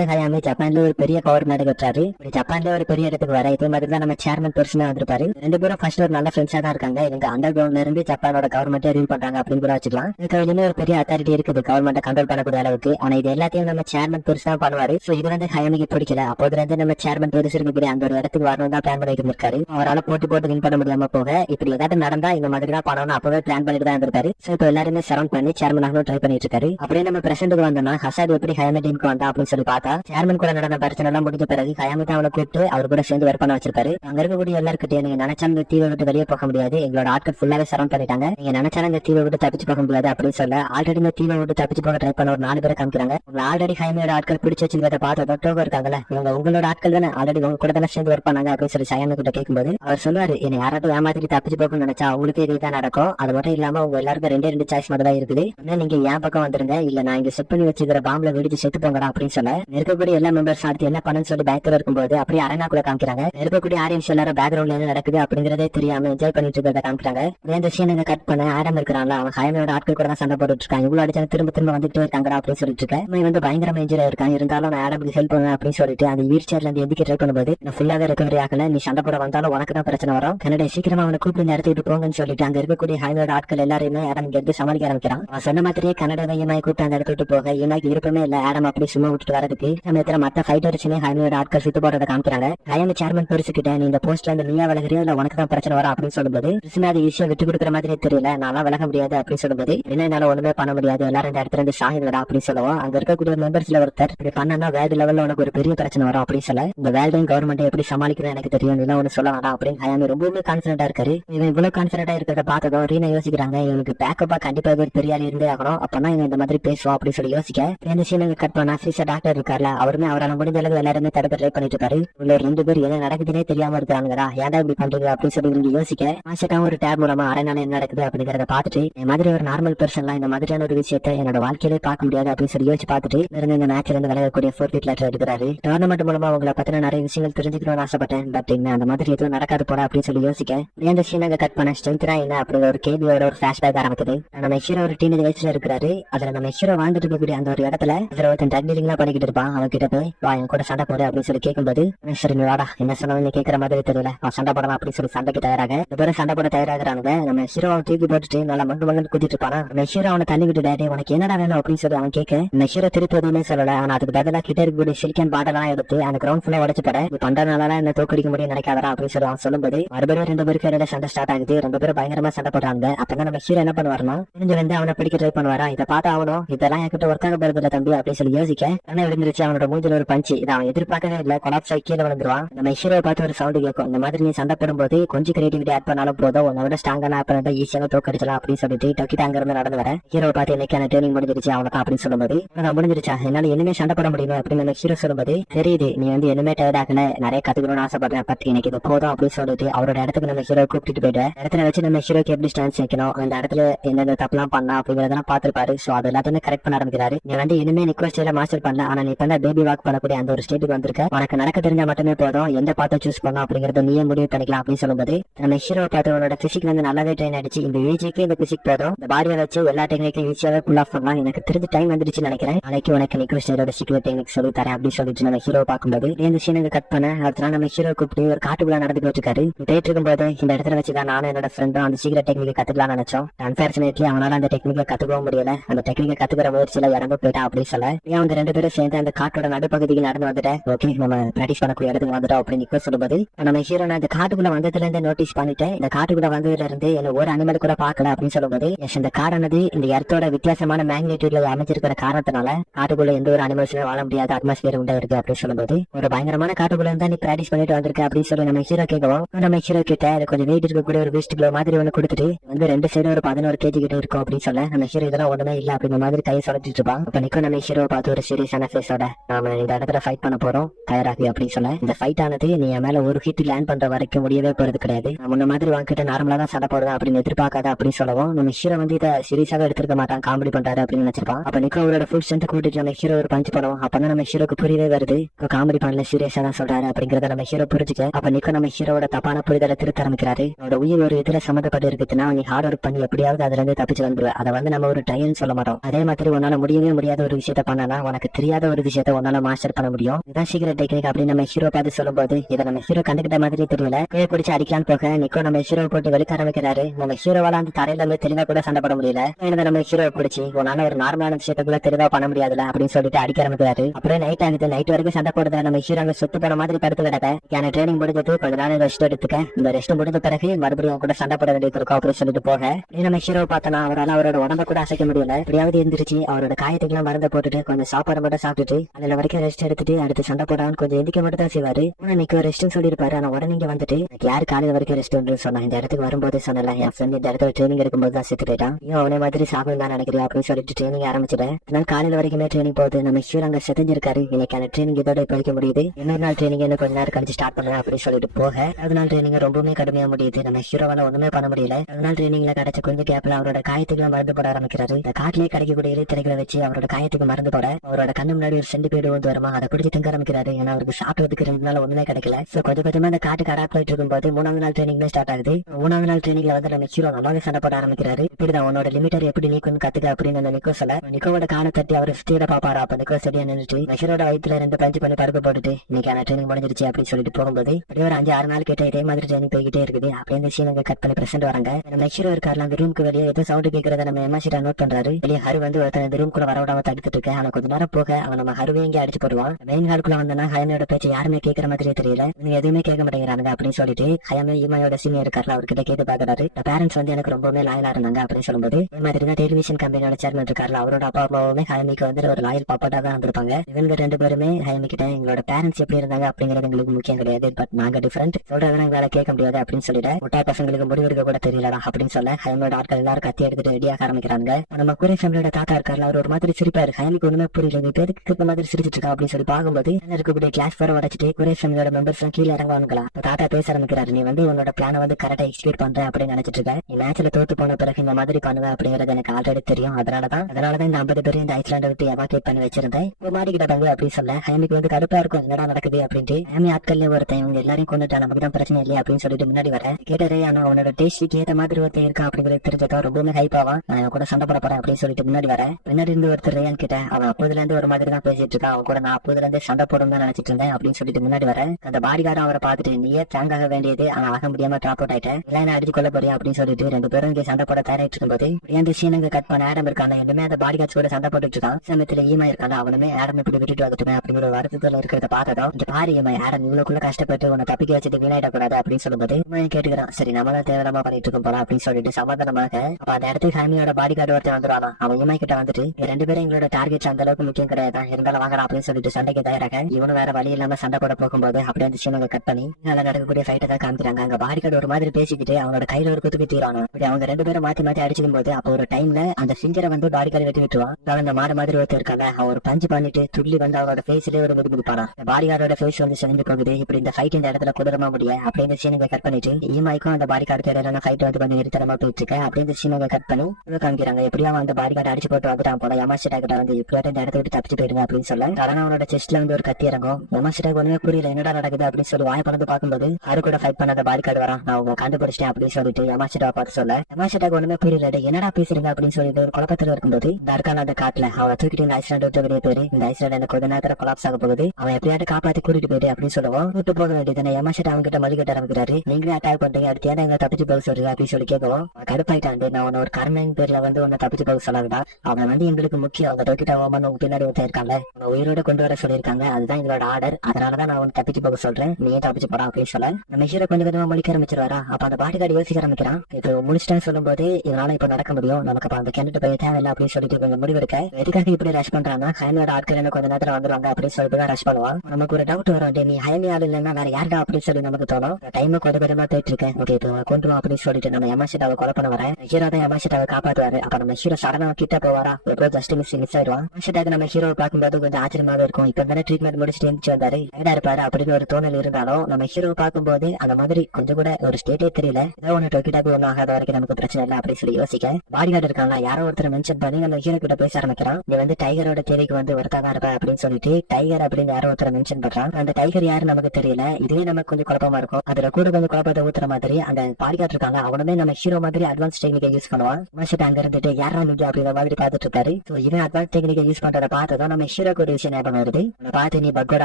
ஹயாமி ஜப்பான்ல ஒரு பெரிய பவர் நாடு கட்டுறாரு. ஜப்பான்ல ஒரு பெரிய இடத்துக்கு வர இதே மாதிரி தான் நம்ம சேர்மன் பெர்சனா வந்திருப்பாரு. ரெண்டு பேரும் ஃபர்ஸ்ட் ஒரு நல்ல ஃப்ரெண்ட்ஸா தான் இருக்காங்க. இவங்க அண்டர் கிரவுண்ட்ல இருந்து ஜப்பானோட கவர்மெண்ட் ரீல் பண்றாங்க அப்படின்னு கூட வச்சுக்கலாம். இதுல ஒரு பெரிய அத்தாரிட்டி இருக்குது கவர்மெண்ட் கண்ட்ரோல் பண்ணக்கூடிய அளவுக்கு. ஆனா இது எல்லாத்தையும் நம்ம சேர்மன் பெருசா பண்ணுவாரு. சோ இது வந்து ஹயாமிக்கு பிடிக்கல. அப்போதுல இருந்து நம்ம சேர்மன் பெருசு இருக்கக்கூடிய அந்த ஒரு இடத்துக்கு வரணும் தான் பிளான் பண்ணிட்டு இருக்காரு. அவரால் போட்டு வின் பண்ண முடியாம போக இப்படி ஏதாவது நடந்தா இந்த மாதிரி தான் பண்ணணும் அப்பவே பிளான் பண்ணிட்டு தான் இருந்திருக்காரு. சோ இப்போ எல்லாருமே சரௌண்ட் பண்ணி சேர்மன் ஆகணும் ட்ரை பண்ணிட்டு இருக்காரு. அப்படியே நம்ம பிரசன்ட்டுக்கு வந்தோம்னா ஹசாட் எப்படி ஹயாமி டீமுக்கு வந்தா அப்படின்னு சொல்லி பார்த்தா சேர்மன் கூட நடந்த பிரச்சனை எல்லாம் முடிஞ்ச பிறகு ஹயாமி தான் அவனை கூப்பிட்டு அவர் கூட சேர்ந்து ஒர்க் பண்ண வச்சிருக்காரு. அங்க இருக்கக்கூடிய எல்லாருக்கிட்டே நீங்க நினைச்சாலும் இந்த தீவை விட்டு வெளியே போக முடியாது, எங்களோட ஆட்கள் ஃபுல்லாவே சரௌண்ட் பண்ணிட்டாங்க, நீங்க நினைச்சாலும் இந்த தீவை விட்டு தப்பிச்சு போக முடியாது அப்படின்னு சொல்ல ஆல்ரெடி இந்த தீவை விட்டு தப்பிச்சு போக ட்ரை பண்ண ஒரு 4 பேரை காமிக்கிறாங்க. ஆல்ரெடி ஹயாமியோட ஆட்கள் பிடிச்சு வச்சிருக்கிறத பார்த்து டோகோ இருக்காங்கல்ல, இவங்க உங்களோட ஆட்கள் தானே, ஆல்ரெடி உங்க கூட தானே சேர்ந்து ஒர்க் பண்ணாங்க அப்படின்னு சொல்லி ஹயாமி கிட்ட கேட்கும்போது அவர் சொல்லுவாரு, என்ன யாராட்டும் ஏமாத்திட்டு தப்பிச்சு போகணும்னு நினைச்சா உங்களுக்கு இதுதான் நடக்கும். அது மட்டும் இல்லாம உங்க எல்லாருக்கும் 2 சாய்ஸ் மட்டும் தான் இருக்குது. நீங்க என் பக்கம் வந்துருங்க, இல்ல நான் இங்க செட் பண்ணி வச்சுக்கிற பாம்புல வெடிச்சு செத்து போங்கடா அப்படின்னு சொல்ல இருக்கக்கூடிய எல்லா மெம்பர்ஸ் அடுத்து என்ன பண்ணு சொல்லி பேக்கர் இருக்கும்போது அப்படியே அரேனா கூட காமிக்கிறாங்க. இருக்கக்கூடிய ஆடியன்ஸ் எல்லாரும் பேக்ரவுண்ட்ல என்ன நடக்குது அப்படிங்கறதே தெரியாம என்ஜாய் பண்ணிட்டு இருக்கிறத காமிக்கிறாங்க. இந்த சீனை கட் பண்ண ஆடம் இருக்கிறாங்களா, அவன் ஹயாமியோட ஆட்கள் கூட தான் சண்டை போட்டுட்டு இருக்கான். இவ்வளவு அடிச்சா திரும்ப வந்துட்டே இருக்காங்கடா அப்படின்னு சொல்லிட்டு இருக்கேன். இவன் வந்து பயங்கரமா இன்ஜூரி இருக்கான், இருந்தாலும் நான் ஆடமுக்கு ஹெல்ப் பண்ணுவேன் அப்படின்னு சொல்லிட்டு அந்த வீல் சேர்ல இருந்து எந்திக்க ட்ரை பண்ணும்போது நான் ஃபுல்லாவே ரெக்கவரி ஆகல, நீ சண்டை போட வந்தாலும் உனக்கு தான் பிரச்சனை வரும், கன்னட சீக்கிரமா அவனை கூப்பிட்டு நடத்திட்டு போங்கன்னு சொல்லிட்டு அங்க இருக்கக்கூடிய ஹயாமியோட ஆட்கள் எல்லாரையுமே ஆடம் எடுத்து சமாளிக்க ஆரம்பிக்கிறான். அவன் சொன்ன மாதிரியே கன்னட இமாய் கூப்பிட்டு அந்த இடத்துட்டு போக இமாய்க்கு விருப்பமே இல்ல ஆடம் அப்படி சும்மா விட்டுட்டு வரதுக்கு. சமயத்துல மத்த ஃபைட்டர்ஸ்னே ஹயாமியோட ஆட்கள் சுத்து போறதை காமிக்கிறாங்க. ஹயாமி சேர்மன் பெருசு கிட்ட நீ இந்த போஸ்ட்ல இருந்து நீயா விலகிறியோ இல்ல உனக்கு தான் பிரச்சனை வரும் அப்படின்னு சொல்லும்போது அது விஷயம் விட்டு கொடுக்குற மாதிரி தெரியல, நான் விலக முடியாது அப்படின்னு சொல்லும்போது என்னால ஒண்ணுமே பண்ண முடியாது, எல்லாரும் இந்த இடத்துல இருந்து சாகிடுறா அப்படின்னு சொல்லுவோம். அங்க இருக்கக்கூடிய மெம்பர்ஸ்ல ஒருத்தர் இப்படி பண்ணா வேர்ல்டு லெவல்ல உனக்கு ஒரு பெரிய பிரச்சனை வரும் அப்படின்னு சொல்ல இந்த வேர்ல்டையும் கவர்மெண்ட் எப்படி சமாளிக்கிறேன் எனக்கு தெரியும், இதெல்லாம் ஒண்ணு சொல்ல வேண்டாம் அப்படின்னு ஹயாமி ரொம்பவே கான்பிடண்டா இருக்காரு. இவன் இவ்வளவு கான்பிடண்டா இருக்கிறத பார்த்ததும் ரீனா யோசிக்கிறாங்க, இவனுக்கு பேக்கப்பா கண்டிப்பா ஒரு பெரிய ஆள் இருந்தே ஆகணும், அப்பதான் இவன் இந்த மாதிரி பேசுவோம் அப்படின்னு சொல்லி யோசிக்க இந்த சீனுக்கு கட் பண்ணா சீசா டாக்டர் இருக்கார்ல, அவருமே அவரால் முடிஞ்ச அளவு எல்லாருமே தடுக்க ட்ரை பண்ணிட்டு இருக்காரு. உள்ள 2 பேர் என்ன நடக்குதுன்னே தெரியாம இருக்காங்கடா, ஏன்டா இப்படி பண்றீங்க அப்படின்னு சொல்லி நீங்க யோசிக்க ஆசைக்காக ஒரு டேப் மூலமா அரேனால என்ன நடக்குது அப்படிங்கறத பார்த்துட்டு இந்த மாதிரி ஒரு நார்மல் பர்சன்லாம் இந்த மாதிரியான ஒரு விஷயத்தை என்னோட வாழ்க்கையிலே பார்க்க முடியாது அப்படின்னு சொல்லி யோசிச்சு பார்த்துட்டு இருந்து இந்த மேட்ச்ல இருந்து விளையாடக்கூடிய 4th லெட்டர் எடுக்கிறாரு. டோர்னமெண்ட் மூலமா உங்களை பத்தின நிறைய விஷயங்கள் தெரிஞ்சுக்கணும்னு ஆசைப்பட்டேன், பட் என்ன அந்த மாதிரி எதுவும் நடக்காது போல அப்படின்னு சொல்லி யோசிக்க இந்த சீனாக கட் பண்ண ஸ்ட்ரென்த்னா என்ன அப்படிங்கிற ஒரு கேள்வியோட ஒரு பிளாஷ்பேக் ஆரம்பிக்குது. நம்ம ஹீரோ ஒரு டீனேஜ் வயசுல இருக்கிறாரு. அதுல நம்ம ஹீரோ வாழ்ந்துட்டு இருக்கக்கூடிய அந்த ஒரு இடத்துல அதுல ஒருத்தன் டக்லிங் எல்லாம் பண்ணிக்கிட்டு இருப்பான். அவன் கிட்ட போய் வா என் கூட சண்டை போடு அப்படின்னு சொல்லி கேட்கும்போது சரி நீ வாடா, என்ன சொன்னாலும் கேட்கற மாதிரி தெரியல, அவன் சண்டை போடலாம் அப்படின்னு சொல்லி சண்டைக்கு தயாராக இந்த பேரும் சண்டை போட தயாராகிறாங்க. நம்ம ஹீரோ தூக்கி போட்டுட்டு நல்லா மங்கு குத்திட்டு இருப்பானா. நம்ம ஹீரோ அவனை தள்ளி விட்டு டேடி உனக்கு என்னடா வேணும் அப்படின்னு சொல்லி அவன் கேட்க நம்ம ஹீரோ திருப்பி எதுவுமே சொல்லல. ஆனா அதுக்கு பதிலா கிட்ட இருக்கக்கூடிய சிலிக்கன் பாட்டெல்லாம் எடுத்து அந்த கிரவுண்ட் ஃபுல்லா உடச்சு போட இது பண்றதுனால என்ன தோக்கடிக்க முடியும் நினைக்காதா அப்படின்னு சொல்லி அவன் சொல்லும்போது மறுபடியும் 2 பேருக்கு இடையில சண்டை ஸ்டார்ட் ஆகுது. 2 பேரும் பயங்கரமா சண்டை போடுறாங்க. அப்பதான் நம்ம ஹீரோ என்ன பண்ணுவாருன்னா தெரிஞ்சு வந்து அவனை பிடிக்க ட்ரை பண்ணுவாரா, இதை பார்த்தா அவனும் இதெல்லாம் என்கிட்ட ஒர்க் ஆக போறதில்ல தம்பி அப்படின்னு சொல்லி யோசிக்க என்ன விழுந்துருச்சு அவனோட மூஞ்சில ஒரு பஞ்சு. இதை அவன் எதிர்பார்க்கவே இல்ல, கொலாப்ஸ் ஆகி கீழே விழுந்துருவான். நம்ம ஹீரோவை பார்த்து ஒரு சவுண்ட் கேட்கும், இந்த மாதிரி நீ சண்டை போடும்போது கொஞ்சம் கிரியேட்டிவிட்டி ஆட் பண்ணாலும் போதும், உன்னை விட ஸ்ட்ராங்கான ஆப் பண்ணா ஈஸியாக தோக்கடிச்சலாம் அப்படின்னு சொல்லிட்டு டக்கிட்ட அங்க இருந்து நடந்து வர ஹீரோவை பார்த்து என்னைக்கான ட்ரைனிங் முடிஞ்சிருச்சு அவனுக்கு அப்படின்னு சொல்லும்போது முடிஞ்சிருச்சா என்னால இனிமே சண்டை போட முடியும் அப்படின்னு நம்ம ஹீரோ சொல்லும்போது தெரியுது நீ வந்து இனிமே டயர்ட் ஆகல, நிறைய கத்துக்கணும்னு ஆசைப்படுறேன், பட் எனக்கு இது போதும் அப்படின்னு சொல்லிட்டு அவரோட இடத்துக்கு நம்ம ஹீரோ கூப்பிட்டு போயிட்டு இடத்துல வச்சு நம்ம ஹீரோக்கு எப்படி ஸ்டான்ஸ் வைக்கணும், அந்த இடத்துல எந்தெந்த தப்புலாம் பண்ணா அப்படிங்கறதெல்லாம் பாத்துருப்பாரு. சோ அது எல்லாத்தையுமே கரெக்ட் பண்ண ஆரம்பிக்கிறாரு. நீ வந்து இனிமே நிக்கோ ஸ்டைல மாஸ்டர் பண்ணல, ஆனா நீ பண்ண பேபி வாக் பண்ணக்கூடிய அந்த ஒரு ஸ்டேட்டுக்கு வந்திருக்க, உனக்கு நடக்க தெரிஞ்சா மட்டுமே போதும், எந்த பாத்தை சூஸ் பண்ணணும் அப்படிங்கறத நீயே முடிவு பண்ணிக்கலாம் அப்படின்னு சொல்லும்போது நம்ம ஹீரோ பார்த்து அவனோட பிசிக் வந்து நல்லாவே ட்ரெயின் ஆயிடுச்சு. இந்த ஏஜுக்கு இந்த பிசிக் போதும், இந்த பாடியை வச்சு எல்லா டெக்னிக்கும் ஈஸியாவே புல் ஆஃப் பண்ணலாம், எனக்கு தெரிஞ்ச டைம் வந்துருச்சு நினைக்கிறேன், நாளைக்கு உனக்கு நிக்கோ ஸ்டைலோட சீக்கிரம் டெக்னிக் சொல்லி தரேன் அப்படின்னு சொல்லிட்டு நம்ம ஹீரோ பார்க்கும்போது இந்த சீனுக்கு கட் பண்ண அடுத்த நாள் நம்ம ஹீரோ கூப்பிட்டு ஒரு காட்டுக்குள்ள நடந்து போயிட்டு போயிட்டு இருக்கும்போது இந்த இடத்துல வச்சுதான் நானும் என்னோட ஃப்ரெண்டும் அந்த சீக்கிரம் டெக்னிக்கை கத்துக்கலாம்னு நினைச்சோம். அன்பார்ச்சுனேட்லி அவனால அந்த டெக்னிக்கை கத்துக்கவும் முடியல, அந்த டெக்னிக்கை கத்துக்கிற முயற்சியில இறந்து போயிட்டான் அப்படின்னு சொல்ல அவங்க 2 பேரும் சேர்ந்து அந்த காட்டோட நடுப்பகுதிக்கு நடந்து வந்துட்டேன். ஓகே நம்ம பிராக்டிஸ் பண்ணக்கூடிய இடத்துக்கு வந்துட்டோம் அப்படின்னு நிக்கோ சொல்லும்போது நம்ம ஹீரோ நான் இந்த காட்டுக்குள்ள வந்ததுல இருந்து நோட்டீஸ் பண்ணிட்டேன், இந்த காட்டுக்குள்ள வந்ததுல இருந்து என்ன ஒரு அனிமல் கூட பாக்கல அப்படின்னு சொல்லும்போது இந்த காடானது இந்த இடத்தோட வித்தியாசமான மேக்னிடியூட்ல அமைச்சிருக்கிற காரணத்தினால காட்டுக்குள்ள எந்த ஒரு அனிமல்ஸுமே வாழ முடியாத அட்மாஸ்பியர் உண்டா இருக்கு அப்படின்னு சொல்லும்போது ஒரு பயங்கரமான காட்டுக்குள்ள இருந்தா நீ பிராக்டிஸ் பண்ணிட்டு வந்திருக்க அப்படின்னு சொல்லி நம்ம ஹீரோ கேட்கவும் நம்ம ஹீரோ கிட்ட கொஞ்சம் வெயிட் இருக்கக்கூடிய ஒரு வேஸ்ட் கிலோ மாதிரி ஒண்ணு கொடுத்துட்டு வந்து 2 சைடு ஒரு 11 kg கிட்ட இருக்கும் அப்படின்னு சொல்ல நம்ம ஹீரோ இதெல்லாம் ஒண்ணுமே இல்ல அப்படிங்கிற மாதிரி கையை சொல்லிட்டு இருப்பான். அப்ப நிக்கோ நம்ம ஹீரோ பார்த்து ஒரு சீரியஸான ஃபேஸோட நாம இந்த இடத்துல ஃபைட் பண்ண போறோம் தயாராகி அப்படின்னு சொல்ல இந்த ஃபைட் ஆனது நீ என் மேல ஒரு ஹிட் லேண்ட் பண்ற வரைக்கும் முடியவே போறது கிடையாது, முன்ன மாதிரி வாங்கிட்டு நார்மலா தான் சண்டை போடுவேன் அப்படின்னு எதிர்பார்க்காத அப்படின்னு சொல்லவும் நம்ம ஹீரோ வந்து இதை சீரியஸாக எடுத்துருக்க மாட்டான், காமெடி பண்றாரு அப்படின்னு நினைச்சிருப்பான். அப்ப நிக்கோ அவரோட ஃபுல் ஸ்ட்ரென்த் கூட்டிட்டு நம்ம ஹீரோ ஒரு பஞ்ச் பண்ணுவோம். அப்பதான் நம்ம ஹீரோக்கு புரியவே வருது காமெடி பண்ணல சீரியஸா தான் சொல்றாரு அப்படிங்கறத நம்ம ஹீரோ புரிஞ்சுக்க அப்ப நிக்கோ நம்ம ஹீரோட தப்பான புரிதலை திருத்த ஆரம்பிக்கிறாரு. அவரோட உயிர் ஒரு இதுல சம்மந்தப்பட்டு இருக்குதுன்னா நீ ஹார்ட் ஒர்க் பண்ணி எப்படியாவது அதுல இருந்து தப்பிச்சு வந்துருவேன், அதை வந்து நம்ம ஒரு ட்ரையல்னு சொல்ல மாட்டோம். அதே மாதிரி உன்னால முடியவே முடியாத ஒரு விஷயத்த பண்ணலாம், உனக்கு தெரியாத ஒரு சீக்ரெட் விஷயத்தை உன்னால மாஸ்டர் பண்ண முடியும், இதான் சீக்ரெட் டெக்னிக் அப்படின்னு நம்ம ஹீரோ பார்த்து சொல்லும்போது இதை நம்ம ஹீரோ கண்டுகிட்ட மாதிரி தெரியல. கையை பிடிச்சி அடிக்கலான்னு போக நிக்கோ நம்ம ஹீரோ போட்டு வெளிக்க ஆரம்பிக்கிறாரு. நம்ம ஹீரோவால அந்த தரையில இருந்து தெளிவா கூட சண்டை போட முடியல. நம்ம ஹீரோ பிடிச்சி உன்னால ஒரு நார்மலான விஷயத்த கூட தெளிவா பண்ண முடியாதுல அப்படின்னு சொல்லிட்டு அடிக்க ஆரம்பிக்கிறாரு. அப்புறம் நைட் ஆகுது. நைட் வரைக்கும் சண்டை போடுறத நம்ம ஹீரோ அங்க சுத்து போன மாதிரி படுத்து கிடக்க. எனக்கு ட்ரைனிங் முடிஞ்சது, கொஞ்ச நாள் ரெஸ்ட் எடுத்துக்க, இந்த ரெஸ்ட் முடிஞ்ச பிறகு மறுபடியும் கூட சண்டை போட வேண்டியது இருக்கும் அப்படின்னு சொல்லிட்டு போக நம்ம ஹீரோ பார்த்தனா அவரால் அவரோட உடம்ப கூட அசைக்க முடியல. எப்படியாவது எந்திரிச்சு அவரோட காயத்துக்கெல்லாம் மருந்து போட்டுட்டு கொஞ்சம் சாப்பாடு மட்டும் சாப்பிட்டுட்டு அதுல வரைக்கும் ரெஸ்ட் எடுத்துட்டு அடுத்து சண்டை போடான்னு கொஞ்சம் எந்திக்க மட்டும் தான் செய்வாரு. ஆனா நிக்க ரெஸ்ட்னு சொல்லியிருப்பாரு. ஆனா உடனே இங்க வந்துட்டு யாரு காலையில வரைக்கும் ரெஸ்ட் சொன்னா, இந்த இடத்துக்கு வரும்போது சொன்னல என் ஃப்ரெண்ட் இந்த இடத்துல ட்ரைனிங் எடுக்கும்போது தான் செத்து போயிட்டான், அவனே மாதிரி சாப்பிடும் தான் நினைக்கிறேன் அப்படின்னு சொல்லிட்டு ட்ரைனிங் ஆரம்பிச்சிட்டேன். அதனால காலையில வரைக்குமே ட்ரைனிங் போகுது. நம்ம ஹீரோ அங்க செஞ்சிருக்காரு. இன்னைக்கான ட்ரைனிங் இதோட போய்க்க முடியுது, இன்னொரு நாள் ட்ரைனிங் இன்னும் கொஞ்ச நேரம் கழிச்சு ஸ்டார்ட் பண்ணுவேன் அப்படின்னு சொல்லிட்டு போக அதனால ட்ரைனிங் ரொம்பவே கடுமையா முடியுது. நம்ம ஹீரோவால ஒண்ணுமே பண்ண முடியல. அதனால ட்ரைனிங்ல கிடைச்ச கொஞ்சம் கேப்ல அவரோட காயத்துக்கு மருந்து போட ஆரம்பிக்கிறாரு. இந்த காட்டிலே கிடைக்கக்கூடிய இலைத்திரைகளை வச்சு அவரோட காயத்துக்கு மருந்து போட அவரோட கண்ணு முன்னாடி ஒரு சென்டிபேடு வந்து வருமா, அதை பிடிச்சி திங்க ஆரம்பிக்கிறாரு. ஏன்னா அவருக்கு சாப்பிடுறதுக்கு 2 நாள் ஒண்ணுமே கிடைக்கல. சோ கொஞ்சம் கொஞ்சமா அந்த காட்டுக்கு அடாப்ட் ஆயிட்டு இருக்கும்போது 3வது நாள் ட்ரைனிங் ஸ்டார்ட் ஆகுது. 3வது நாள் ட்ரைனிங்ல வந்து நம்ம ஹீரோ நல்லாவே சண்டை போட ஆரம்பிக்கிறாரு. இப்படிதான் உன்னோட லிமிட்டர் எப்படி நீக்கும் கத்துக்க அப்படின்னு அந்த நிக்கோ சொல்ல நிக்கோவோட காலை தட்டி அவர் ஸ்டீட பாப்பாரா. அப்ப நிக்கோ சரியா நின்றுட்டு ஹீரோட வயிற்றுல 2 பஞ்சு பண்ணி பருப்பு போட்டுட்டு இன்னைக்கான ட்ரைனிங் முடிஞ்சிருச்சு அப்படின்னு சொல்லிட்டு போகும்போது அப்படியே ஒரு 5-6 நாள் கிட்ட இதே மாதிரி ட்ரைனிங் போய்கிட்டே இருக்குது. அப்படியே இந்த சீனங்க கட் பண்ணி பிரசன்ட் வராங்க. நம்ம ஹீரோ இருக்காருல அந்த ரூமுக்கு வெளியே ஏதோ சவுண்ட் கேட்கறத நம்ம எம்மாசிட்டா நோட் பண்றாரு. வெளியே ஹரு வந்து ஒருத்தன் இந்த ரூம் கூட வரவிடாம தடுத்துட்டு இருக்கேன். ஆனா கொஞ்ச நேரம் போக அவன் நம்ம ஹருவே இங்கே அடிச்சு போடுவான். மெயின் ஹாலுக்குள்ள வந்தனா ஹயமையோட பேச்சு யாருமே கேட்கற மாதிரியே தெரியல, நீங்க எதுவுமே கேட்க மாட்டேங்கிறாங்க அப்படின்னு சொல்லிட்டு ஹயமே ஈமாயோட சீனியர் இருக்காருல அவர்கிட்ட கேட்டு பாக்குறாரு. பேரண்ட்ஸ் வந்து எனக்கு ரொம்பவே லாயலா இருந்தாங்க அப்படின்னு சொல்லும்போது இந்த மாதிரி தான் டெலிவிஷன் கம்பெனியோட சேர்மன் இருக்காருல அவரோட அப்பா அம்மாவுமே ஹயமிக்கு வந்து ஒரு லாயல் பாப்பாட்டா தான் இருந்திருப்பாங்க. இவங்க 2 பேருமே ஹயமி கிட்ட எங்களோட பேரண்ட்ஸ் எப்படி இருந்தாங்க அப்படிங்கிறது எங்களுக்கு முக்கியம் கிடையாது, பட் நாங்க டிஃபரெண்ட், சொல்றதை எங்களால கேட்க முடியாது அப்படின்னு சொல்லிட்டு முட்டாய் பசங்களுக்கு முடிவெடுக்க கூட தெரியலடா அப்படின்னு சொல்ல ஹயமோட ஆட்கள் எல்லாரும் கத்தி எடுத்துட்டு ரெடியாக ஆரம்பிக்கிறாங்க. நம்ம குறை ஃபேமிலியோட தாத்தா இருக்காருல அவர் ஒரு மாதிரி சிரிப்பாரு. ஹயமிக்கு ஒண்ணுமே புரியல, நீ பேருக்கு இந்த மாதிரி சிரிச்சிட்டு இருக்கா அப்படின்னு சொல்லி பார்க்கும்போது இருக்கக்கூடிய கிளாஸ் ஃபோரை உடச்சிட்டு குறை ஃபேமிலியோட மெம்பர்ஸ் எல்லாம் கீழே இறங்குவாங்களா. தாத்தா பேச ஆரம்பிக்கிறாரு. நீ வந்து உன்னோட பிளான வந்து கரெக்டா எக்ஸிக்யூட் பண்ற அப்படின்னு நினைச்சிட்டு இருக்க, நீ மேட்ச்ல தோத்து போன பிறகு இந்த மாதிரி பண்ணுவேன் அப்படிங்கறது எனக்கு ஆல்ரெடி தெரியும். அதனாலதான் இந்த 50 பேரும் இந்த ஐஸ்லாண்டை விட்டு எவாகேட் பண்ணி வச்சிருந்தேன், இப்போ மாட்டிக்கிட்டாங்க அப்படின்னு சொல்ல ஹயமிக்கு வந்து கடுப்பா இருக்கும், என்னடா நடக்குது அப்படின்ட்டு. ஹயமி ஆட்கள்ல ஒருத்தன் இவங்க எல்லாரையும் கொண்டுட்டா நமக்கு தான் பிரச்சனை இல்லையா அப்படின்னு சொல்லிட்டு முன்னாடி வர கேட்டாரே. ஆனா அவனோட டேஸ்டுக்கு ஏத்த மாதிரி ஒருத்தன் இருக்கா அப்படிங்கிறது தெரிஞ்சதா ரொம்பவே ஹைப் ஆவான். நான் கூட சண்டை போட போறேன் அப்படின்னு சொல்லிட்டு முன்னாடி வர பின்னாடி இருந்து ஒருத்தர் ரேயான் கிட்ட அவன் அப்போதுல இருந்து ஒரு மாதிரி தான் பேசிட்டு இருக்கான், அவன் கூட நான் அப்போதுல இருந்து சண்டை போடும் தான் நினைச்சிட்டு இருந்தேன் அப்படின்னு சொல்லிட்டு முன்னாடி வர அந்த பாடிகார்டும் அவரை பார்த்துட்டு நீயே தேங்க் ஆக வேண்டியது ஆனா ஆக முடியாம டிராப் அவுட் ஆயிட்டேன், இல்ல அடிச்சு கொள்ள போறியா அப்படின்னு சொல்லிட்டு 2 பேரும் இங்க சண்டை போட தயாரிட்டு இருக்கும்போது அந்த சீனங்க கட் பண்ண ஆடம் இருக்கான இன்னுமே அந்த பாடிகார்ட்ஸ் கூட சண்டை போட்டுட்டு இருக்கான். சமயத்துல ஈமா இருக்கான அவனுமே ஆடம் இப்படி விட்டுட்டு வந்துட்டுமே அப்படிங்கிற ஒரு வருத்தத்துல இருக்கிறத பார்த்ததும் இந்த பாரு ஈமா ஆடம் இவ்வளவுக்குள்ள கஷ்டப்பட்டு உன்னை தப்பிக்க வச்சுட்டு வீணாயிடக்கூடாது அப்படின்னு சொல்லும்போது கேட்டுக்கிறான். சரி நம்ம தான் தேவையில்லாம பண்ணிட்டு இருக்கோம் போல அப்படின்னு சொல்லிட்டு சமாதானமாக அப்ப அந்த இடத்துக்கு ஹேமியோட பாடிகார்டு ஒருத்தர் வந்துடுவானா. அவன் ஈமா கிட்ட வந்துட்டு 2 பேரும் எங்களோட டார்கெட்ஸ் அந்த அளவுக்கு முக்கியம் கிடையாது, இருந்தாலும் வாங்கலாம் அப்படின்னு சொல்லிட்டு சண்டைக்கு தயாராக இவனு வேற வழி இல்லாம சண்டை போட போகும்போது அப்படியே அந்த சீனங்க கட் பண்ணி நல்லா நடக்கக்கூடிய ஃபைட்டை தான் காமிக்கிறாங்க. அங்க பாடிகார்டு ஒரு மாதிரி பேசிக்கிட்டு அவனோட கையில ஒரு குத்துக்கு தீரானோ. அப்படி அவங்க 2 பேரும் மாத்தி மாத்தி அடிச்சுக்கும் போது அப்போ ஒரு டைம்ல அந்த ஃபிங்கரை வந்து பாடிகார்டு வெட்டி விட்டுருவான். அந்த மாடு மாதிரி ஒருத்தர் இருக்காங்க அவன் ஒரு பஞ்சு பண்ணிட்டு துள்ளி வந்து அவனோட ஃபேஸ்லயே ஒரு முடி முடிப்பானா. பாடிகார்டோட ஃபேஸ் வந்து செஞ்சு போகுது. இப்படி இந்த ஃபைட் இந்த இடத்துல குதிரமா முடிய அப்படின்னு சீனங்க கட் பண்ணிட்டு ஈமாய்க்கும் அந்த பாடிகார்டு தேவையான ஃபைட் வந்து கொஞ்சம் நிறுத்தனமா போயிட்டு இருக்க அப்படின்னு சீனங்க கட் பண்ணி காமிக்கிறாங்க. எப்படியா அந்த பாடிகார்டு அடிச்சு போட்டு வந்துட்டான் போல. யமாசிட்டா கிட்ட வந்து இப்ப இந்த இடத்த விட்டு தப்பிச்சு போயிடுங்க அப்படின்னு சொல்ல சடனா அவனோட செஸ்ட்ல வந்து ஒரு கத்தி இறங்கும். யமாசிட்டா ஒண்ணுமே புரியல என்னடா நடக்குது அப்படின்னு சொல்லி வாய பணந்து பார்க்கும்போது அது கூட ஃபைட் பண்ணாத பாடிகார்டு வரான். நான் உங்க கண்டுபிடிச்சிட்டேன் அப்படின்னு சொல்லிட்டு யமாசிட்டா பார்த்து சொல்ல யமாசிட்டாக்கு ஒண்ணுமே புரியல என்னடா பேசுறீங்க அப்படின்னு சொல்லிட்டு ஒரு குழப்பத்துல இருக்கும்போது தர்கான அந்த காட்டுல அவனை தூக்கிட்டு இந்த ஐஸ்லாண்ட் விட்டு வெளியே போயிரு, இந்த ஐஸ்லாண்ட் எனக்கு கொஞ்ச நேரத்துல கொலாப்ஸ் ஆக போகுது, அவன் எப்படியாவது காப்பாத்தி கூட்டிட்டு போயிரு அப்படின்னு சொல்லுவோம். கூட்டு போக வேண்டியது யமாசிட்டா அவங்க கிட்ட மல்லிகிட்ட ஆரம்பிக்கிறாரு. நீங்களே அட்டாக் பண்றீங்க அடுத்து ஏன்னா எங்களை தப்பிச்சு போக சொல்றீங்க அப்படின்னு சொல்லி கேட்கவும் கடுப்பாயிட்டாண்டு நான் உன்ன ஒரு கர்மன் பேர்ல வந்து உன்னை தப்பிச்சு போக சொல்லாதா, அவன் வந்து எங்களுக்கு முக்கியம், அவங்க தூக்கிட்ட ஓமன் உங்க பின்னாடி ஒருத்தர் இருக்காங்க உன்னை உயிரோட கொண்டு வர சொல்லியிருக்காங்க, அதுதான் எங்களோட ஆர்டர், அதனாலதான் நான் உன்னை தப்பிச்சு போக சொல்றேன், நீயே தப்பிச்சு போறான் அப்படின்னு சொல்ல நம்ம ஹீரோ கொஞ்சம் கொஞ்சமா முழிக்க ஆரம்பிச்சிருவாரா. அப்ப அந்த பாடிகார்டு யோசிக்க ஆரம்பிக்கிறான். இப்போ முடிச்சிட்டேன்னு சொல்லும் போது இதனால இப்ப நடக்க முடியும், நமக்கு அப்ப அந்த கிணட்டு போய் தேவையில்லை அப்படின்னு சொல்லிட்டு கொஞ்சம் முடிவெடுக்க எதுக்காக இப்படி ரஷ் பண்றாங்கன்னா ஹயமியோட ஆட்கள் என்ன கொஞ்ச நேரத்துல வந்துருவாங்க அப்படின்னு சொல்லிட்டு தான் ரஷ் பண்ணுவான். நமக்கு ஒரு டவுட் வரும், நீ ஹயமி ஆள் இல்லைன்னா வேற யாருடா அப்படின்னு சொல்லி நமக்கு தோணும். டைம் கொஞ்சம் கொஞ்சமா போயிட்டு இருக்கேன், ஓகே இப்போ கொண்டுருவோம் அப்படின்னு சொல்லிட்டு நம்ம யமாசிட்டாவை கொலை பண்ண வரேன். ஹீரோ தான் யமாசிட்டாவை காப்பாத்துவாரு. அப்ப நம்ம ஹீரோ சடனா கிட்ட போவாரா, எப்போ ஜஸ்ட் மிஸ் ஆயிடுவான். யமாசிட்டாக்கு நம்ம ஹீரோவை பார்க்கும்போது கொஞ்சம் ஆச்சரியமாவே இருக்கும். இப்ப தானே ட்ரீட்மெண்ட் முடிச்சுட்டு எழுந்துச்சு வந்தாரு, டயர்டா இருப்பாரு அப்படின்னு ஒரு தோணல் இருந்தாலும் நம்ம ஹீரோவை பார்க்கும்போது அந்த மாதிரி கொஞ்சம் கூட ஒரு ஸ்டேட்டே தெரியல. ஏதோ ஒன்னு டொக்கிட்டாக்கு ஒன்னும் ஆகாத வரைக்கும் நமக்கு பிரச்சனை இல்லை அப்படின்னு சொல்லி யோசிக்க பாடிகார்டு இருக்காங்க யாரோ ஒருத்தர் மென்ஷன் பண்ணி நம்ம ஹீரோ கிட்ட பேச ஆரம்பிக்கிறான். நீ வந்து டைகரோட தேவைக்கு வந்து ஒருத்தான் இருப்ப அப்படின்னு சொல்லிட்டு டைகர் அப்படின்னு யாரோ ஒருத்தர் மென்ஷன் பண்றான். அந்த டைகர் யாரு நமக்கு தெரியல. இதுவே நமக்கு கொஞ்சம் குழப்பமா இருக்கும். அதுல கூட கொஞ்சம் குழப்பத்தை ஊத்துற மாதிரி அந்த பாடிகார்டு இருக்காங்க அவனுமே நம்ம ஹீரோ மாதிரி அட்வான்ஸ் டெக்னிக்கை யூஸ் பண்ணுவான். அங்க இருந்துட்டு யாரா நீங்க அப்படிங்கிற மாதிரி பாத்துட்டு இருக்காரு. இவன் அட்வான்ஸ் டெக்னிக்கை யூஸ் பண்றத பார்த்ததும் நம்ம ஹீரோக்கு ஒரு விஷயம் ஞாபகம் வருது. உன்னை பார்த்து நீ பக்கோட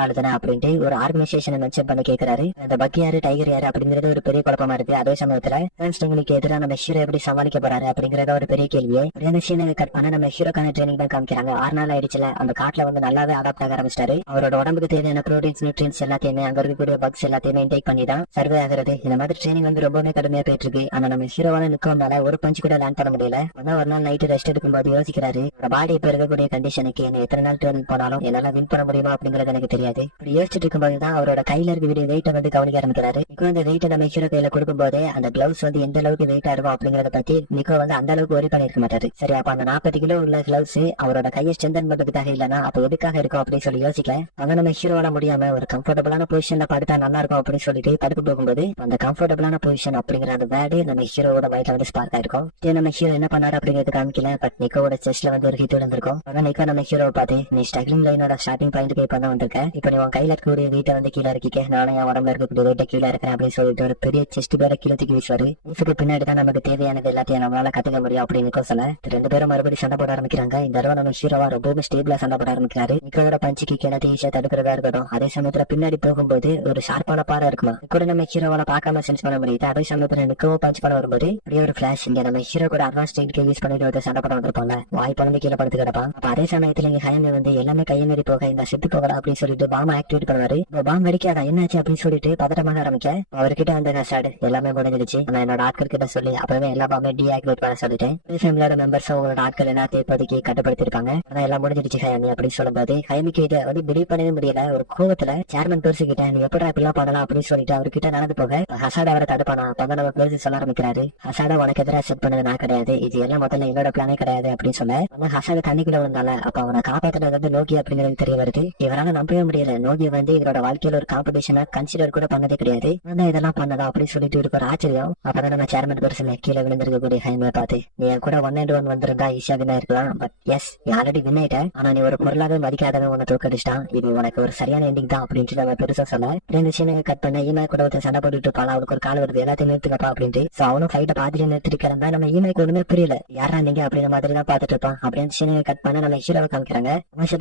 ஆளுதானே அப்படின்ட்டு ஒரு ஆர்கனைசேஷனை மென்ஷன் பண்ண கேட்கிறாரு. அந்த பக் யாரு டைகர் யாரு அப்படிங்கறது ஒரு பெரிய குழப்பமா இருக்கு. அதே சமயத்துல ஃப்ரெண்ட்ஸ்ங்களுக்கு எதிராக நம்ம ஹீரோ எப்படி சமாளிக்க போறாரு அப்படிங்கறத ஒரு பெரிய கேள்வியே. அந்த சீனை கட் பண்ண நம்ம ஹீரோக்கான ட்ரைனிங் தான் காமிக்கிறாங்க. 6 நாள் ஆயிடுச்சுல, அந்த காட்டுல வந்து நல்லாவே அடாப்ட் ஆக ஆரம்பிச்சிட்டாரு. அவரோட உடம்புக்கு தேவையான ப்ரோட்டீன்ஸ் நியூட்ரியன்ஸ் எல்லாத்தையுமே அங்க இருக்கக்கூடிய பக்ஸ் எல்லாத்தையுமே இன்டேக் பண்ணி தான் சர்வே ஆகுறது. இந்த மாதிரி ட்ரைனிங் வந்து ரொம்பவே கடுமையா போயிட்டு இருக்கு. ஆனா நம்ம ஹீரோவால நிக்கவனால ஒரு பஞ்ச் கூட லேண்ட் பண்ண முடியல. ஒரு நாள் நைட்டு ரெஸ்ட் எடுக்கும்போது யோசிக்கிறாரு, பாடி இப்ப இருக்கக்கூடிய கண்டிஷனுக்கு என்ன எத்தனை நாள் ட்ரெயின் போனாலும் என்னால வின் பண்ண முடியுமா அப்படிங்கறது எனக்கு தெரியாது. இப்படி யோசிச்சுட்டு இருக்கும்போது தான் அவரோட கையில இருக்கக்கூடிய வெயிட்டை வந்து கவனிக்க ஆரம்பிக்கிறாரு. நிக்கோ அந்த வெயிட்டை நம்ம ஹீரோ கையில கொடுக்கும் போதே அந்த கிளவுஸ் வந்து எந்த அளவுக்கு வெயிட்டா இருக்கும் அப்படிங்கறத பத்தி நிக்கோ வந்து அந்த அளவுக்கு ஒரி பண்ணிருக்க மாட்டாரு. சரி, அப்ப அந்த 40 கிலோ உள்ள கிளவுஸ் அவரோட கையை ஸ்ட்ரென்தன் பண்றதுக்காக இல்லனா அப்ப எதுக்காக இருக்கும் அப்படின்னு சொல்லி யோசிக்க அங்க நம்ம ஹீரோவால முடியாம ஒரு கம்ஃபர்டபுளான பொசிஷன்ல படுத்தா நல்லா இருக்கும் அப்படின்னு சொல்லிட்டு படுத்து போகும்போது அந்த கம்ஃபர்டபுளான பொசிஷன் அப்படிங்கிற அந்த வேர்டு நம்ம ஹீரோவோட மைண்ட்ல வந்து ஸ்பார்க் ஆயிருக்கும். நம்ம ஹீரோ என்ன பண்ணாரு அப்படிங்கிறது காமிக்கல. பட் நிக்கோட செஸ்ட்ல வந்து ஒரு ஹிட் விழுந்திருக்கும். அதான் நிக்கோ நம்ம ஹீரோவை பார்த்து, நீ ஸ்ட்ரகிளிங் லைனோட ஸ்டார்டிங் பாயிண்ட்க்கு இப்ப தான் வந்திருக்க. இப்ப நீ உன் கையில இருக்கக்கூடிய வெயிட்டை வந்து கீழே இருக்கிக்க, நானும் என் உடம்புல இருக்கக்கூடிய வெயிட்டை கீழே இருக்கிறேன் அப்படின்னு சொல்லிட்டு ஒரு பெரிய செஸ்ட் பேர கீழே தூக்கி வீசுவாரு. வீசுக்கு பின்னாடி தான் நமக்கு தேவையானது எல்லாத்தையும் நம்மளால கத்துக்க முடியும் அப்படின்னு நிக்கோ சொல்ல 2 பேரும் மறுபடியும் சண்டை போட ஆரம்பிக்கிறாங்க. இந்த தடவை நம்ம ஹீரோவா ரொம்பவும் ஸ்டேபிளா சண்டை போட ஆரம்பிக்கிறாரு. நிக்கோட பஞ்சுக்கு கிணத்து ஈஸியா தடுக்கிறதா இருக்கட்டும். அதே சமயத்துல பின்னாடி போகும்போது ஒரு ஷார்ப்பான பாறை இருக்குமா கூட நம்ம ஹீரோவால பார்க்காம சென்ஸ் பண்ண முடியுது. அதே சமயத்துல நிக்கோ பஞ்ச் பண்ண வரும்போது அப்படியே ஒரு பிளாஷ் இங்க நம்ம ஹீரோ கூட அட்வான்ஸ் டெக்னிக் யூஸ் பண்ணிட்டு சண்டை போட வந்திருப்பாங்க. வாய் பழந்து கீழே படுத்து கிடப்பான். அப்ப அதே சமயத்துல இங்க ஹயமே வந்து எல்லாமே கையை மீறி போக இந்த செத்து போகலாம் அப்படின்னு சொல்லிட்டு பாம் ஆக்டிவேட் பண்ணுவாரு. பாம் வெடிக்காதா என்னாச்சு அப்படின்னு சொல்லிட்டு பதட்டமாக ஆரம்பிக்க அவர்கிட்ட அந்த கசாடு எல்லாமே முடிஞ்சிருச்சு. நான் என்னோட ஆட்கள் கிட்ட சொல்லி அப்பவே எல்லா பாமே டீஆக்டிவேட் பண்ண சொல்லிட்டேன். ஃபேமிலியோட மெம்பர்ஸ் உங்களோட ஆட்கள் எல்லாத்தையும் இப்போதைக்கு கட்டுப்படுத்திருப்பாங்க. ஆனா எல்லாம் முடிஞ்சிருச்சு ஹயமி அப்படின்னு சொல்லும்போது ஹயமிக்கு இதை வந்து பிலீவ் பண்ணவே முடியல. ஒரு கோவத்துல சேர்மன் பெருசுகிட்ட நீ எப்படா இப்பெல்லாம் பண்ணலாம் அப்படின்னு சொல்லிட்டு அவர்கிட்ட நடந்து போக ஹசாட அவரை தடுப்பானா. அப்பதான் நம்ம பெருசு சொல்ல ஆரம்பிக்கிறாரு, ஹசாட உனக்கு எதிராக செட் பண்ணது நான் கிடையாது, இது எல்லாம் முதல்ல என்னோட பிளானே கிடையாது அப்படின்னு சொல்ல ஹசாட தண்ணிக்குள்ள வந்தால அப்ப அவனை காப்பாத்துறது வந்து நோக்கி அப்படிங்கிறது தெரிய வருது. இவரால நம்பவே முடியல. நோக்கி வந்து இவரோட வாழ்க்கையில ஒரு காம்படிஷனா கன்சிடர் கூட பண்ணதே கிடையாது. இதெல்லாம் பண்ணதா அப்படின்னு சொல்லிட்டு இருக்க ஒரு ஆச்சரியம். அப்பதான் நம்ம சேர்மன் பெருசுல கீழே விழுந்திருக்கக்கூடிய ஹைமே பார்த்து, நீ என் கூட 1-1 வந்திருந்தா ஈஸியா வின் ஆயிருக்கலாம். பட் எஸ், நீ ஆல்ரெடி வின் ஆயிட்ட. ஆனா நீ ஒரு பொருளாவே மதிக்காதவன் உன்னை தோக்கடிச்சிட்டான். இது உனக்கு ஒரு சரியான எண்டிங் தான் அப்படின்ட்டு நம்ம பெருசா சொல்ல ரெண்டு சீனை கட் பண்ண ஈமே கூட ஒருத்தர் சண்டை போட்டுட்டு இருப்பான். அவனுக்கு ஒரு கால் வருது, எல்லாத்தையும் நிறுத்துக்கப்பா அப்படின்ட்டு. சோ அவனும் ஃபைட்டை பாத்துட்டு நிறுத்திட்டு கிளம்ப நம்ம ஈமைக்கு ஒண்ணுமே புரியல, யாரா நீங்க அப்படின்ற மாதிரி தான் பாத்துட்டு இருப்பான். அப்படின்னு சீனை கட் பண்ண நம்ம ஹீரோவை காமிக்கிறாங்க.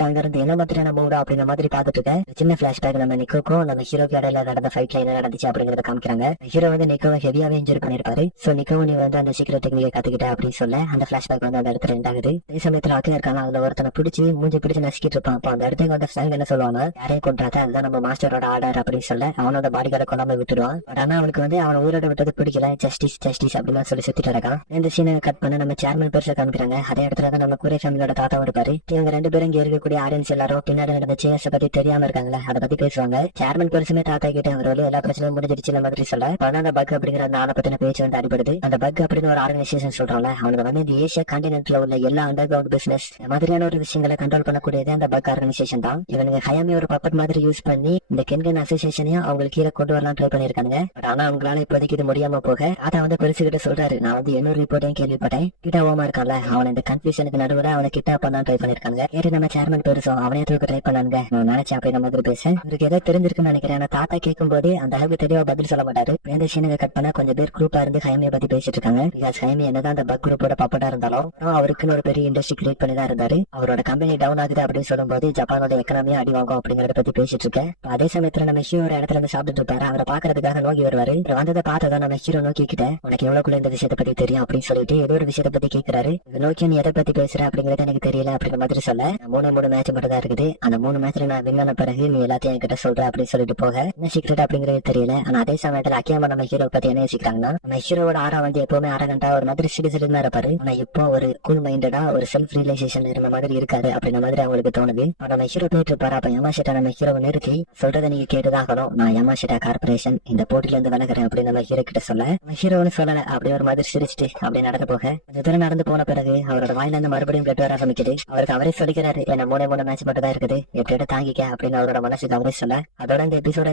அங்க இருந்து என்ன மாதிரியான மூடா அப்படின்ற மாதிரி பாத்துட்டு இருக்க சின்ன பிளாஷ்பேக் நம்ம நிக்கோக்கும் நம்ம ஹீரோக்கு இடையில நடந்த ஃபைட்ல என்ன நடந்துச்சு அப்படிங்கறத காமிக்கிறாங்க. ஹீரோ வந்து நிக்கோவை ஹெவியாவே இன்ஜூர் பண்ணிருப்பாரு. சோ நிக்கோ நீ வந்து அந்த சீக்ரெட் டெக்னிக்கை கத்துக்கிட்ட அப்படின்னு சொல்ல அந்த பிளாஷ்பேக் வந்து அந்த இடத்துல ரெண்டாகுது. அதே சமயத்துல அக்கா இருக்காங்க, அதுல ஒருத்தனை பிடிச்சி மூஞ்சி பிடிச்சு நசுக்கிட்டு இருப்பான். அப்ப அந்த இடத்துக்கு வந்து சாங் என்ன சொல்லுவாங்க, யாரையும் கொண்டாத அதுதான் நம்ம மாஸ்டரோட ஆர்டர் அப்படின்னு சொல்ல அவனோட பாடி கார்டை கொண்டாம விட்டுருவான். பட் ஆனா அவனுக்கு வந்து அவன் ஊரோட விட்டது பிடிக்கல, ஜஸ்டிஸ் ஜஸ்டிஸ் அப்படின்னு சொல்லி சுத்திட்டு இருக்கான். இந்த சீனை கட் பண்ண நம்ம சேர்மன் பெருசா காமிக்கிறாங்க. அதே இடத்துல தான் நம்ம கூரை ஃபேமிலியோட தாத்தா இருப்பாரு. இவங்க 2 பேரும் இங்க இருக்கக்கூடிய ஆடியன்ஸ் எல்லாரும் பின்னாடி நடந்த சேஸ் பத்தி தெரியாம இருக்காங்களா அதை பத்தி பேசுவாங்க. சேர்மன் பெருசுமே தாத்தா கிட்ட அவர் வழி எல்லா பிரச்சனையும் முடிஞ்சிருச்சு மாதிரி சொல்ல அந்த பக் அப்படிங்கிற அந்த ஆளை பத்தின பேச்சு வந்து அடிபடுது. அந்த பக் அப்படின்னு ஒரு ஆர்கனைசேஷன் சொல்றாங்க. அவனுக்கு வந்து இந்த ஏசியா கான்டினென்ட்ல உள்ள எல்லா அண்டர் கிரவுண்ட் பிசினஸ் மாதிரியான ஒரு விஷயங்களை கண்ட்ரோல் பண்ணக்கூடியது அந்த பக் ஆர்கனைசேஷன் தான். இவனுக்கு ஹயாமி ஒரு பப்பட் மாதிரி யூஸ் பண்ணி இந்த கென்கன் அசோசியேஷனையும் அவங்களுக்கு கீழே கொண்டு வரலாம் ட்ரை பண்ணிருக்காங்க. பட் ஆனா அவங்களால இப்போதைக்கு இது முடியாம போக தாத்தா வந்து பெருசு கிட்ட சொல்றாரு, நான் வந்து 800 ரிப்போர்ட்டையும் கேள்விப்பட்டேன், கிட்ட ஓமா இருக்கான்ல அவன் இந்த கன்ஃபியூஷனுக்கு நடுவில் அவனை கிட்ட பண்ண ட்ரை பண்ணிருக்காங்க. ஏறி நம்ம சேர்மன் பெருசும் அவனே தூக்க ட்ரை பண்ணாங்க. நான் நினைச்சேன் அப்படின்ற மாதிரி பேச இவருக்கு ஏதோ தெரிஞ்சிருக்குன்னு நினைக்கிறேன். ஆனா தாத்தா கேட்கும் போது அந்த அளவுக்கு தெளிவா பதில் சொல்ல மாட்டாரு. இந்த சீனை கட் பண்ணா கொஞ்சம் பேர் குரூப்பா இருந்து ஹைமே பத்தி பேசிட்டு இருக்காங்க. பிகாஸ் ஹைமே என்னதான் அந்த பக் குரூப்போட பப்பட்டா இருந்தாலும் அவருக்குன்னு ஒரு பெரிய இண்டஸ்ட்ரி கிரியேட் பண்ணி தான் இருந்தாரு. அவரோட கம்பெனி டவுன் ஆகுது அப்படின்னு சொல்லும் போது ஜப்பானோட எக்கனாமியா அடி வாங்கும் அப்படிங்கறத பத்தி பேசிட்டு இருக்கேன். அதே சமயத்துல நம்ம ஹீரோ ஒரு இடத்துல இருந்து சாப்பிட்டு இருப்பாரு. அவரை பாக்குறதுக்காக நோக்கி வருவாரு. வந்ததை பார்த்ததான் நம்ம ஹீரோ நோக்கிக்கிட்ட உனக்கு எவ்வளவுக்குள்ள இந்த விஷயத்தை பத்தி தெரியும் அப்படின்னு சொல்லிட்டு ஏதோ ஒரு விஷயத்தை பத்தி கேட்கிறாரு. நோக்கி நீ எதை பத்தி பேசுற அப்படிங்கறது எனக்கு தெரியல அப்படிங்கிற மாதிரி சொல்ல 3 மேட்ச் மட்டும் தான் இருக்குது. அந்த 3 மேட்ச்ல நான் வின் ஆன பிறகு நீ எல்லாத்தையும் என்கிட்ட சொல்ற அப்படின்னு சொல்லிட்டு போக என்ன சீக்ரெட் அப்படிங்கறது தெரியல. ஆனா அதே சமயத்துல அக்கியாமா நம்ம ஹீரோ பத்தி என்ன யோசிக்கிறாங்கன்னா நம்ம ஹீரோட ஆரா வந்து எப்பவுமே அரகண்டா ஒரு மாதிரி சிடுசிடுன்னு இருப்பாரு. ஆனா இப்போ ஒரு கூல் மைண்டடா ஒரு செல்ஃப் ரியலைசேஷன் இருந்த மாதிரி இருக்காரு அப்படின்ற மாதிரி அவங்களுக்கு தோணுது. நம்ம ஹீரோ போயிட்டு இருப்பாரு. அப்ப யமாஷிட்டா நம்ம ஹீரோவை நிறுத்தி சொல்றதை நீங்க கேட்டுதான் ஆகணும், நான் யமாஷிட்டா கார்பரேஷன் இந்த போட்டியில இருந்து விலகிறேன் அப்படின்னு நம்ம ஹீரோ கிட்ட சொல்ல நம்ம ஹீரோன்னு சொல்லல அப்படி ஒரு மாதிரி சிரிச்சுட்டு அப்படி நடந்து போக கொஞ்ச தூரம் நடந்து போன பிறகு அவரோட வாயில இருந்து மறுபடியும் பிளட் வர ஆரம்பிக்குது. அவருக்கு அவரே சொல்லிக்கிறாரு, என்ன 3 மேட்ச் மட்டும் தான் இருக்குது, எப்படியோட தாங்கிக்க அப்படின்னு அவரோட மனசுக்கு அவரே சொல்ல அதோட இந்த எபிசோட